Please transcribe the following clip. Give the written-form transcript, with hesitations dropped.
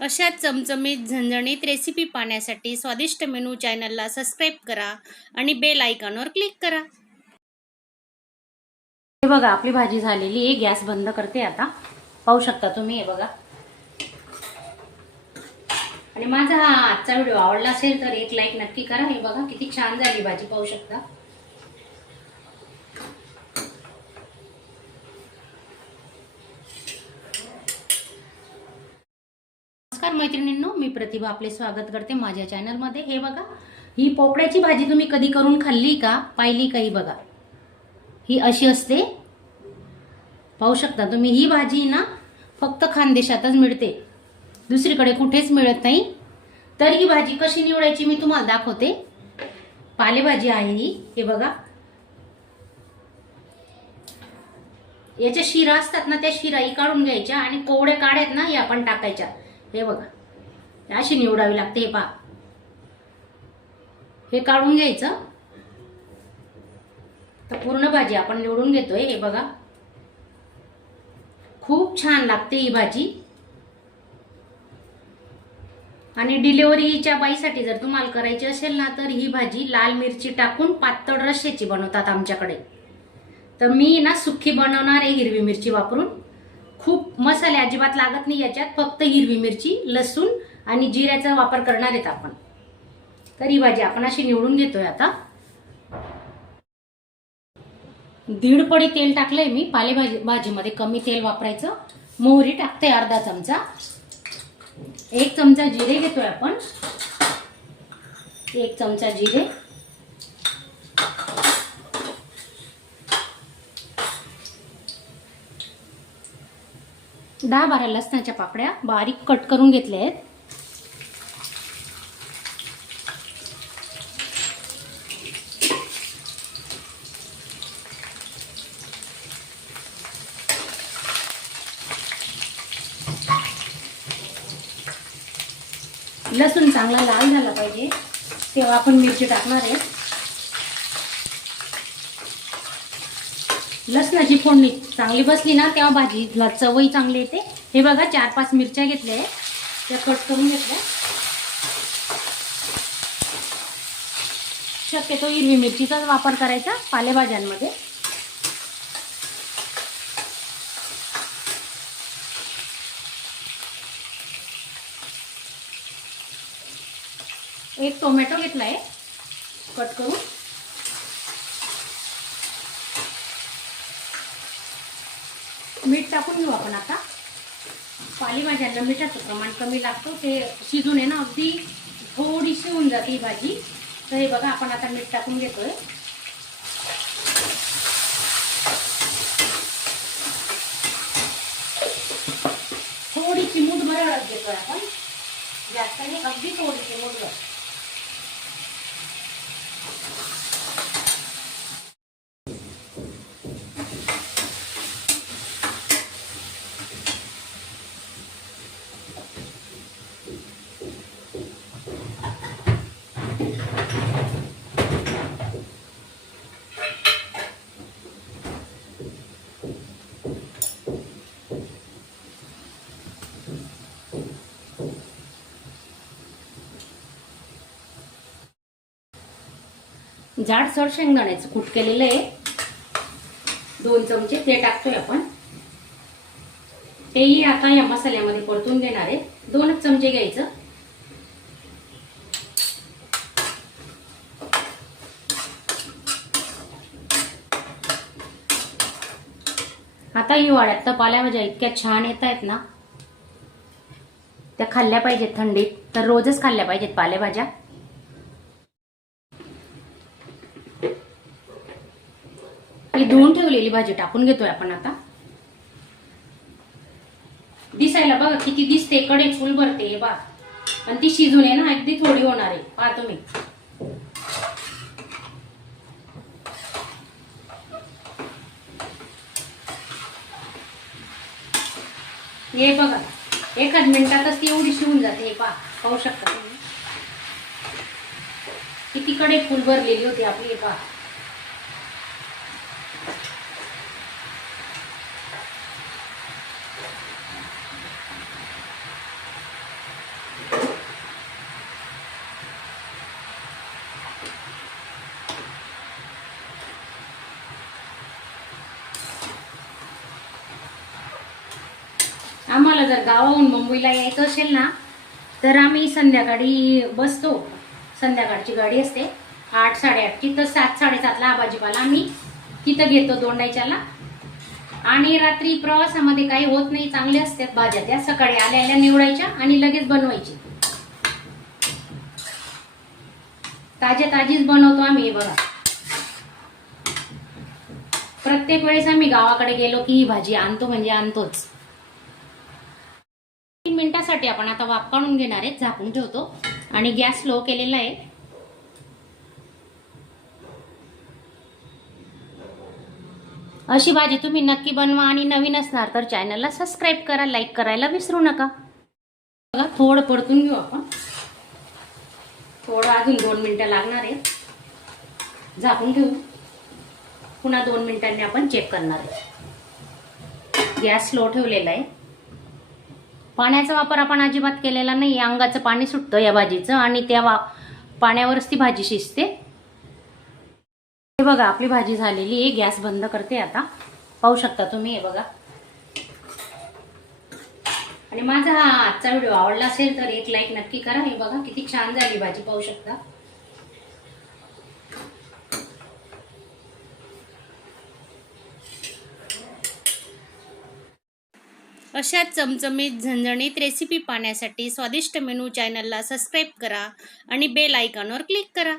अशाच चमचमीत झणझणीत रेसिपी पाहण्यासाठी स्वादिष्ट मेनू चॅनलला सबस्क्राईब करा आणि बेल आयकॉनवर क्लिक करा. हे बघा आपली भाजी झालेली आहे. गॅस बंद करते आता. पाहू शकता तुम्ही. हे बघा. आणि माझा हा आजचा व्हिडिओ आवडला असेल तर एक लाईक नक्की करा. हे बघा किती छान झाली भाजी, पाहू शकता. नमस्कार मैत्रिणींनो, मी प्रतिभा आपले स्वागत करते माझ्या चॅनलमध्ये. हे बघा, ही पोपड्याची भाजी तुम्ही कधी करून खाल्ली का, पाहिली का? ही बघा, ही अशी असते. पाहू शकता तुम्ही. ही भाजी ना फक्त खानदेशातच मिळते, दुसरीकडे कुठेच मिळत नाही. तर ही भाजी कशी निवडायची मी तुम्हाला दाखवते. पालेभाजी आहे ही. हे बघा, याच्या शिरा असतात ना, त्या शिराही काढून घ्यायच्या आणि कोवड्या काढ्यात ना, हे आपण टाकायच्या. हे बघा, अशी निवडावी लागते. हे पहा, हे काढून घ्यायचं. तर पूर्ण भाजी आपण निवडून घेतोय. हे बघा, खूप छान लागते ही भाजी. आणि डिलिव्हरीच्या बाईसाठी जर तुम्हाला करायची असेल ना, तर ही भाजी लाल मिरची टाकून पातळ रश्श्याची बनवतात आमच्याकडे. तर मी ना सुक्की बनवणार आहे हिरवी मिरची वापरून. खूप मसाले अजिबात लागत नाही याच्यात, फक्त हिरवी मिरची, लसूण आणि जिऱ्याचा वापर करणार आहेत आपण. तर ही भाजी आपण अशी निवडून घेतोय आता. 1.5 पडी तेल टाकलंय मी. भाजीमध्ये कमी तेल वापरायचं. मोहरी टाकते अर्धा चमचा. 1 चमचा जिरे घेतोय आपण. 1 चमचा जिरे. दहा 12 लसणाच्या पाकळ्या बारीक कट करून घेतल्या आहेत. लसूण चांगला लाल झाला पाहिजे तेव्हा आपण मिरची टाकणार आहे. लसणाची फोडणी चांगली बसली ना, तेव्हा भाजीला चवही चांगली येते. हे बघा, 4-5 मिरच्या घेतल्या आहे, त्या कट करून घेतल्या. शक्यतो हिरवी मिरचीचाच वापर करायचा पालेभाज्यांमध्ये. एक टोमॅटो घेतला आहे कट करून. मीठ टाकून घेऊ आपण आता. पालेभाज्यांना मिठाचं प्रमाण कमी लागतं, ते शिजून आहे ना अगदी थोडीशी होऊन जाते ही भाजी. तर हे बघा, आपण आता मीठ टाकून घेतोय. थोडीशी मूठभर हळद घेतोय आपण, जास्त नाही, अगदी थोडीशी मूठभर. जाडसर शेंगदाण्याचं कूट केलेलं आहे 2 चमचे, ते टाकतोय आपण. तेही आता या मसाल्यामध्ये परतून घेणार आहे. 2 चमचे घ्यायचं. आता हिवाळ्यात तर पालेभाज्या इतक्या छान येत आहेत ना, त्या खाल्ल्या पाहिजेत. थंडीत तर रोजच खाल्ल्या पाहिजेत पालेभाज्या. ही धुवून ठेवलेली भाजी टाकून घेतोय आपण आता. दिसायला बघा किती दिसते, कडे फुल भरते बा. आणि ती शिजून आहे ना अगदी थोडी होणार आहे, पहा तुम्ही. हे बघा, 1 मिनिटातच ती एवढी शिवून जाते. हे पहा, पाहू शकता तुम्ही किती कडे फुल भरलेली होती आपली. हे पहा. आम्हाला जर गावाहून मुंबईला यायचं असेल ना तर आम्ही संध्याकाळी बसतो. संध्याकाळची गाडी असते 8-8:30ची, तर 7-7:30ला हा भाजीपाला आम्ही तिथं घेतो दोंडाईच्याला. आणि रात्री प्रवासामध्ये काही होत नाही, चांगले असतात भाज्या त्या. सकाळी आल्या आल्या निवडायच्या आणि लगेच बनवायची. ताज्या ताजीच बनवतो आम्ही. हे बघा, प्रत्येक वेळेस आम्ही गावाकडे गेलो की ही भाजी आणतो म्हणजे आणतोच. 3 मिनिटासाठी आपण आता वाफ काढून घेणार आहे. झाकून ठेवतो आणि गॅस स्लो केलेला आहे. अशी भाजी तुम्ही नक्की बनवा आणि नवीन असणार तर चॅनलला सबस्क्राईब करा, लाईक करायला विसरू नका. बघा, थोडं परतून घेऊ आपण. थोडं अजून 2 मिनिटं लागणार आहे. झाकून घेऊ. पुन्हा 2 मिनिटांनी आपण चेक करणार आहे. गॅस स्लो ठेवलेला आहे. पाण्याचा वापर आपण अजिबात केलेला नाही. अंगाचं पाणी सुटतं या भाजीचं आणि त्या पाण्यावरच ती भाजी शिजते. हे बघा, आपली भाजी झालेली आहे. गॅस बंद करते आता. पाहू शकता तुम्ही. हे बघा, आणि माझा हा आजचा व्हिडिओ आवडला असेल तर एक लाईक नक्की करा. हे बघा किती छान झाली भाजी, पाहू शकता. अशाच चमचमीत झणझणीत रेसिपी पाहण्यासाठी स्वादिष्ट मेनू चॅनलला सबस्क्राईब करा आणि बेल आयकॉनवर क्लिक करा.